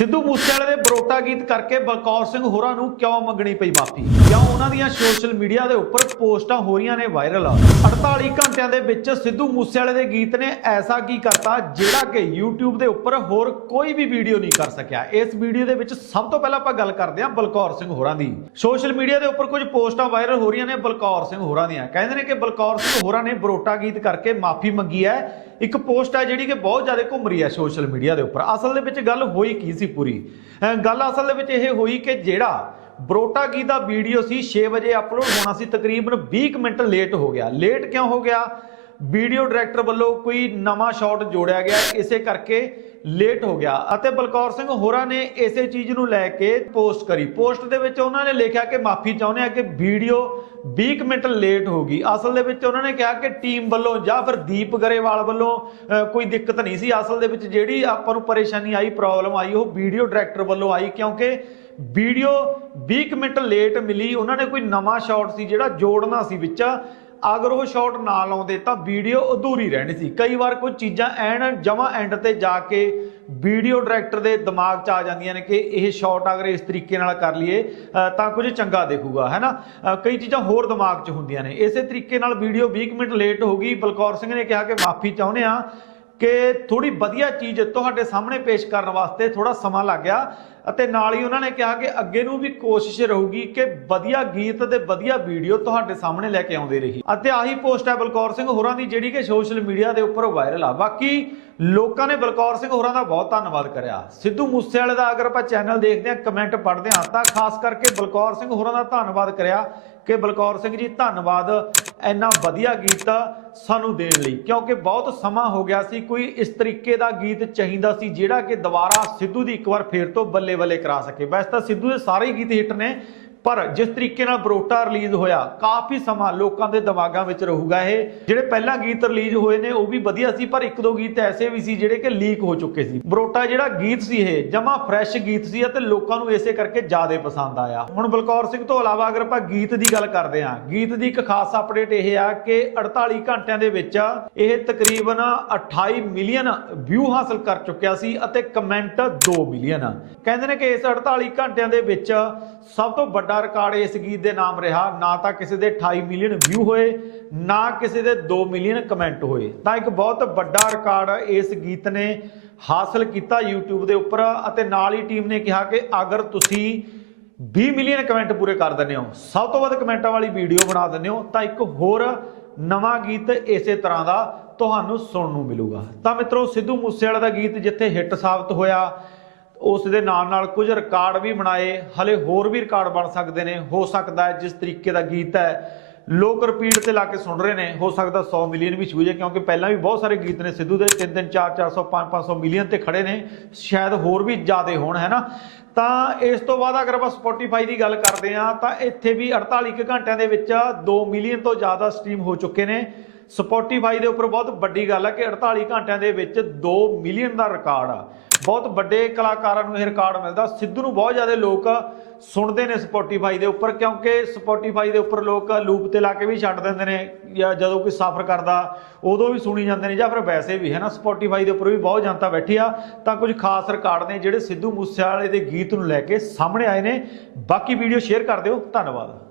ਸਿੱਧੂ ਮੂਸੇਵਾਲੇ ਦੇ ਬਰੋਟਾ ਗੀਤ ਕਰਕੇ ਬਲਕੌਰ ਸਿੰਘ ਹੋਰਾਂ ਨੂੰ ਕਿਉਂ ਮੰਗਣੀ ਪਈ ਮਾਫੀ? ਕਿਉਂ ਉਹਨਾਂ ਦੀਆਂ ਸੋਸ਼ਲ ਮੀਡੀਆ ਦੇ ਉੱਪਰ ਪੋਸਟਾਂ ਹੋ ਰਹੀਆਂ ਨੇ ਵਾਇਰਲ 48 ਘੰਟਿਆਂ ਦੇ ਵਿੱਚ ਸਿੱਧੂ ਮੂਸੇਵਾਲੇ ਦੇ ਗੀਤ ਨੇ ਐਸਾ ਕੀ ਕਰਤਾ ਜਿਹੜਾ ਕਿ YouTube ਦੇ ਉੱਪਰ ਹੋਰ ਕੋਈ ਵੀ ਵੀਡੀਓ ਨਹੀਂ ਕਰ ਸਕਿਆ? ਇਸ ਵੀਡੀਓ ਦੇ ਵਿੱਚ ਸਭ ਤੋਂ ਪਹਿਲਾਂ ਆਪਾਂ ਗੱਲ ਕਰਦੇ ਹਾਂ ਬਲਕੌਰ ਸਿੰਘ ਹੋਰਾਂ ਦੀ। ਸੋਸ਼ਲ ਮੀਡੀਆ ਦੇ ਉੱਪਰ ਕੁਝ ਪੋਸਟਾਂ ਵਾਇਰਲ ਹੋ ਰਹੀਆਂ ਨੇ ਬਲਕੌਰ ਸਿੰਘ ਹੋਰਾਂ ਦੀਆਂ। ਕਹਿੰਦੇ ਨੇ ਕਿ ਬਲਕੌਰ ਸਿੰਘ ਹੋਰਾਂ ਨੇ ਬਰੋਟਾ ਗੀਤ ਕਰਕੇ ਮਾਫੀ ਮੰਗੀ ਹੈ। ਇੱਕ ਪੋਸਟ ਹੈ ਜਿਹੜੀ ਕਿ ਬਹੁਤ ਜ਼ਿਆਦਾ ਘੁੰਮ ਰਹੀ ਹੈ ਸੋਸ਼ਲ ਮੀਡੀਆ ਦੇ ਉੱਪਰ। ਅਸਲ ਦੇ ਵਿੱਚ ਗੱਲ ਹੋਈ ਕੀ ਸੀ? ਪੂਰੀ। ਅਹ ਗੱਲ ਅਸਲ ਦੇ ਵਿੱਚ ਇਹ ਹੋਈ ਕਿ ਜਿਹੜਾ ਬਰੋਟਾਗੀ ਦਾ ਵੀਡੀਓ ਸੀ 6 ਵਜੇ ਅਪਲੋਡ ਹੋਣਾ ਸੀ, ਤਕਰੀਬਨ 20 ਕੁ ਮਿੰਟ ਲੇਟ ਹੋ ਗਿਆ। ਲੇਟ ਕਿਉਂ ਹੋ ਗਿਆ? ਵੀਡੀਓ ਡਾਇਰੈਕਟਰ ਵੱਲੋਂ ਕੋਈ ਨਵਾਂ ਸ਼ਾਟ ਜੋੜਿਆ ਗਿਆ। ਇਸੇ ਕਰਕੇ ਲੇਟ ਹੋ ਗਿਆ ਅਤੇ ਬਲਕੌਰ ਸਿੰਘ ਹੋਰਾਂ ਨੇ ਇਸੇ ਚੀਜ਼ ਨੂੰ ਲੈ ਕੇ ਪੋਸਟ ਕਰੀ। ਪੋਸਟ ਦੇ ਵਿੱਚ ਉਹਨਾਂ ਨੇ ਲਿਖਿਆ ਕਿ ਮਾਫੀ ਚਾਹੁੰਦੇ ਆ ਕਿ ਵੀਡੀਓ 20 ਕੁ ਮਿੰਟ ਲੇਟ ਹੋ ਗਈ। ਅਸਲ ਦੇ ਵਿੱਚ ਉਹਨਾਂ ਨੇ ਕਿਹਾ ਕਿ ਟੀਮ ਵੱਲੋਂ ਜਾਂ ਫਿਰ ਦੀਪ ਗਰੇਵਾਲ ਵੱਲੋਂ ਕੋਈ ਦਿੱਕਤ ਨਹੀਂ ਸੀ। ਅਸਲ ਦੇ ਵਿੱਚ ਜਿਹੜੀ ਆਪਾਂ ਨੂੰ ਪਰੇਸ਼ਾਨੀ ਆਈ, ਪ੍ਰੋਬਲਮ ਆਈ, ਉਹ ਵੀਡੀਓ ਡਾਇਰੈਕਟਰ ਵੱਲੋਂ ਆਈ ਕਿਉਂਕਿ ਵੀਡੀਓ 20 ਕੁ ਮਿੰਟ ਲੇਟ ਮਿਲੀ। ਉਹਨਾਂ ਨੇ ਕੋਈ ਨਵਾਂ ਸ਼ਾਟ ਸੀ ਜਿਹੜਾ ਜੋੜਨਾ ਸੀ ਵਿੱਚ। ਅਗਰ ਉਹ ਸ਼ਾਟ ਨਾ ਲਾਉਂਦੇ ਤਾਂ ਵੀਡੀਓ ਅਧੂਰੀ ਰਹਿਣੀ ਸੀ। ਕਈ ਵਾਰ ਕੋਈ ਚੀਜ਼ਾਂ ਐਨ ਜਮਾ ਐਂਡ ਤੇ ਜਾ ਕੇ ਵੀਡੀਓ ਡਾਇਰੈਕਟਰ ਦੇ ਦਿਮਾਗ 'ਚ ਆ ਜਾਂਦੀਆਂ ਨੇ ਕਿ ਇਹ ਸ਼ਾਟ ਅਗਰ ਇਸ ਤਰੀਕੇ ਨਾਲ ਕਰ ਲਈਏ ਤਾਂ ਕੁਝ ਚੰਗਾ ਦੇਖੂਗਾ ਹੈਨਾ ਅ, ਕਈ ਚੀਜ਼ਾਂ ਹੋਰ ਦਿਮਾਗ 'ਚ ਹੁੰਦੀਆਂ ਨੇ। ਇਸੇ ਤਰੀਕੇ ਨਾਲ ਵੀਡੀਓ 20 ਕੁ ਮਿੰਟ ਲੇਟ ਹੋ ਗਈ। ਬਲਕੌਰ ਸਿੰਘ ਨੇ ਕਿਹਾ ਕਿ ਮਾਫੀ ਚਾਹੁੰਦੇ ਆ ਕਿ ਥੋੜੀ ਵਧੀਆ ਚੀਜ਼ ਤੁਹਾਡੇ ਸਾਹਮਣੇ ਪੇਸ਼ ਕਰਨ ਵਾਸਤੇ ਥੋੜਾ ਸਮਾਂ ਲੱਗ ਗਿਆ। ਅਤੇ ਨਾਲ ਹੀ ਉਹਨਾਂ ਨੇ ਕਿਹਾ ਕਿ ਅੱਗੇ ਨੂੰ ਵੀ ਕੋਸ਼ਿਸ਼ ਰਹੂਗੀ ਕਿ ਵਧੀਆ ਗੀਤ ਤੇ ਵਧੀਆ ਵੀਡੀਓ ਤੁਹਾਡੇ ਸਾਹਮਣੇ ਲੈ ਕੇ ਆਉਂਦੇ ਰਹੀ ਅਤੇ ਆਹੀ ਪੋਸਟ ਹੈ ਬਲਕੌਰ ਸਿੰਘ ਹੋਰਾਂ ਦੀ, ਜਿਹੜੀ ਕਿ ਸੋਸ਼ਲ ਮੀਡੀਆ ਦੇ ਉੱਪਰ ਵਾਇਰਲ ਆ। ਬਾਕੀ ਲੋਕਾਂ ਨੇ ਬਲਕੌਰ ਸਿੰਘ ਹੋਰਾਂ ਦਾ ਬਹੁਤ ਧੰਨਵਾਦ ਕਰਿਆ। ਸਿੱਧੂ ਮੂਸੇਵਾਲੇ ਦਾ ਅਗਰ ਆਪਾਂ ਚੈਨਲ ਦੇਖਦੇ ਹਾਂ, ਕਮੈਂਟ ਪੜ੍ਹਦੇ ਹਾਂ, ਤਾਂ ਖਾਸ ਕਰਕੇ ਬਲਕੌਰ ਸਿੰਘ ਹੋਰਾਂ ਦਾ ਧੰਨਵਾਦ ਕਰਿਆ ਕਿ ਬਲਕੌਰ ਸਿੰਘ ਜੀ ਧੰਨਵਾਦ ਇੰਨਾ ਵਧੀਆ ਗੀਤ ਸਾਨੂੰ ਦੇਣ ਲਈ। ਕਿਉਂਕਿ ਬਹੁਤ ਸਮਾਂ ਹੋ ਗਿਆ ਸੀ, ਕੋਈ ਇਸ ਤਰੀਕੇ ਦਾ ਗੀਤ ਚਾਹੀਦਾ ਸੀ, ਜਿਹੜਾ ਕਿ ਦੁਬਾਰਾ ਸਿੱਧੂ ਦੀ ਇੱਕ ਵਾਰ ਫੇਰ ਤੋਂ ਬੱਲੇ ਵੱਲੇ ਕਰਾ ਸਕੇ। ਵੈਸੇ ਤਾਂ ਸਿੱਧੂ ਦੇ ਸਾਰੇ ਹੀ ਗੀਤ ਹਿੱਟ ਨੇ। ਪਰ ਜਿਸ ਤਰੀਕੇ ਨਾਲ ਬਰੋਟਾ ਰਿਲੀਜ਼ ਹੋਇਆ, ਕਾਫੀ ਸਮਾਂ ਲੋਕਾਂ ਦੇ ਦਿਮਾਗਾਂ ਵਿੱਚ ਰਹੂਗਾ ਇਹ। ਜਿਹੜੇ ਪਹਿਲਾਂ ਗੀਤ ਰਿਲੀਜ਼ ਹੋਏ ਨੇ, ਉਹ ਵੀ ਵਧੀਆ ਸੀ, ਪਰ ਇੱਕ ਦੋ ਗੀਤ ਐਸੇ ਵੀ ਸੀ ਜਿਹੜੇ ਕਿ ਲੀਕ ਹੋ ਚੁੱਕੇ ਸੀ। ਬਰੋਟਾ ਜਿਹੜਾ ਗੀਤ ਸੀ ਇਹ, ਜਮਾ ਫਰੈਸ਼ ਗੀਤ ਸੀ ਅਤੇ ਲੋਕਾਂ ਨੂੰ ਇਸੇ ਕਰਕੇ ਜ਼ਿਆਦਾ ਪਸੰਦ ਆਇਆ। ਹੁਣ ਬਲਕੌਰ ਸਿੰਘ ਤੋਂ ਇਲਾਵਾ ਅਗਰ ਆਪਾਂ ਗੀਤ ਦੀ ਗੱਲ ਕਰਦੇ ਹਾਂ, ਗੀਤ ਦੀ ਇੱਕ ਖਾਸ ਅਪਡੇਟ ਇਹ ਆ ਕਿ 48 ਘੰਟਿਆਂ ਦੇ ਵਿੱਚ ਇਹ ਤਕਰੀਬਨ 28 ਮਿਲੀਅਨ ਵਿਊ ਹਾਸਲ ਕਰ ਚੁੱਕਿਆ ਸੀ ਅਤੇ ਕਮੈਂਟ 2 ਮਿਲੀਅਨ। ਕਹਿੰਦੇ ਨੇ ਕਿ ਇਸ 48 ਘੰਟਿਆਂ ਦੇ ਵਿੱਚ ਸਭ ਤੋਂ ਵੱਡਾ ਰਿਕਾਰਡ ਇਸ ਗੀਤ ਦੇ ਨਾਮ ਰਿਹਾ। ਨਾ ਤਾਂ ਕਿਸੇ ਦੇ 28 ਮਿਲੀਅਨ ਵਿਊ ਹੋਏ, ਨਾ ਕਿਸੇ ਦੇ 2 ਮਿਲੀਅਨ ਕਮੈਂਟ ਹੋਏ। ਤਾਂ ਇੱਕ ਬਹੁਤ ਵੱਡਾ ਰਿਕਾਰਡ ਇਸ ਗੀਤ ਨੇ ਹਾਸਲ ਕੀਤਾ YouTube ਦੇ ਉੱਪਰ ਅਤੇ ਨਾਲ ਹੀ ਟੀਮ ਨੇ ਕਿਹਾ ਕਿ ਅਗਰ ਤੁਸੀਂ 20 ਮਿਲੀਅਨ ਕਮੈਂਟ ਪੂਰੇ ਕਰ ਦਿੰਦੇ ਹੋ, ਸਭ ਤੋਂ ਵੱਧ ਕਮੈਂਟਾਂ ਵਾਲੀ ਵੀਡੀਓ ਬਣਾ ਦਿੰਦੇ ਹੋ, ਤਾਂ ਇੱਕ ਹੋਰ ਨਵਾਂ ਗੀਤ ਇਸੇ ਤਰ੍ਹਾਂ ਦਾ ਤੁਹਾਨੂੰ ਸੁਣਨ ਨੂੰ ਮਿਲੂਗਾ। ਤਾਂ ਮਿੱਤਰੋ, ਸਿੱਧੂ ਮੂਸੇਵਾਲੇ ਦਾ ਗੀਤ ਜਿੱਥੇ ਹਿੱਟ ਸਾਬਤ ਹੋਇਆ ਉਸ ਦੇ ਨਾਲ ਨਾਲ ਕੁਝ ਰਿਕਾਰਡ ਵੀ ਬਣਾਏ। ਹਲੇ ਹੋਰ ਵੀ ਰਿਕਾਰਡ ਬਣ ਸਕਦੇ ਨੇ। ਹੋ ਸਕਦਾ ਹੈ ਜਿਸ ਤਰੀਕੇ ਦਾ ਗੀਤ ਹੈ, ਲੋਕ ਰਿਪੀਟ ਤੇ ਲਾ ਕੇ ਸੁਣ ਰਹੇ ਨੇ। ਹੋ ਸਕਦਾ 100 ਮਿਲੀਅਨ ਵੀ ਛੂ ਜੇ ਕਿਉਂਕਿ ਪਹਿਲਾਂ ਵੀ ਬਹੁਤ ਸਾਰੇ ਗੀਤ ਨੇ ਸਿੱਧੂ ਦੇ। 3 3 4 400 5 500 ਮਿਲੀਅਨ ਤੇ ਖੜੇ ਨੇ। ਸ਼ਾਇਦ ਹੋਰ ਵੀ ਜ਼ਿਆਦਾ ਹੋਣ, ਹੈ ਨਾ? ਤਾਂ ਇਸ ਤੋਂ ਬਾਅਦ ਅਗਰ ਆਪਾਂ ਸਪੋਟੀਫਾਈ ਦੀ ਗੱਲ ਕਰਦੇ ਹਾਂ, ਤਾਂ ਇੱਥੇ ਵੀ 48 ਕੁ ਘੰਟਿਆਂ ਦੇ ਵਿੱਚ 2 ਮਿਲੀਅਨ ਤੋਂ ਜ਼ਿਆਦਾ ਸਟ੍ਰੀਮ ਹੋ ਚੁੱਕੇ ਨੇ। ਸਪੋਟੀਫਾਈ ਦੇ ਉੱਪਰ ਬਹੁਤ ਵੱਡੀ ਗੱਲ ਹੈ ਕਿ 48 ਘੰਟਿਆਂ ਦੇ ਵਿੱਚ 2 ਮਿਲੀਅਨ ਦਾ ਰਿਕਾਰਡ ਆ। ਬਹੁਤ ਵੱਡੇ ਕਲਾਕਾਰਾਂ ਨੂੰ ਇਹ ਰਿਕਾਰਡ ਮਿਲਦਾ। ਸਿੱਧੂ ਨੂੰ ਬਹੁਤ ਜ਼ਿਆਦਾ ਲੋਕ ਸੁਣਦੇ ਨੇ ਸਪੋਟੀਫਾਈ ਦੇ ਉੱਪਰ, ਕਿਉਂਕਿ ਸਪੋਟੀਫਾਈ ਦੇ ਉੱਪਰ ਲੋਕ ਲੂਪ ਤੇ ਲਾ ਕੇ ਵੀ ਛੱਡ ਦਿੰਦੇ ਨੇ ਜਾਂ ਜਦੋਂ ਕੋਈ ਸਫ਼ਰ ਕਰਦਾ, ਉਦੋਂ ਵੀ ਸੁਣੀ ਜਾਂਦੇ ਨੇ ਜਾਂ ਫਿਰ ਵੈਸੇ ਵੀ ਹੈ ਨਾ ਸਪੋਟੀਫਾਈ ਦੇ ਉੱਪਰ ਵੀ ਬਹੁਤ ਜਨਤਾ ਬੈਠੀ ਆ। ਤਾਂ ਕੁਝ ਖਾਸ ਰਿਕਾਰਡ ਨੇ ਜਿਹੜੇ ਸਿੱਧੂ ਮੂਸੇਵਾਲੇ ਦੇ ਗੀਤ ਨੂੰ ਲੈ ਕੇ ਸਾਹਮਣੇ ਆਏ ਨੇ। ਬਾਕੀ ਵੀਡੀਓ ਸ਼ੇਅਰ ਕਰ ਦਿਓ। ਧੰਨਵਾਦ।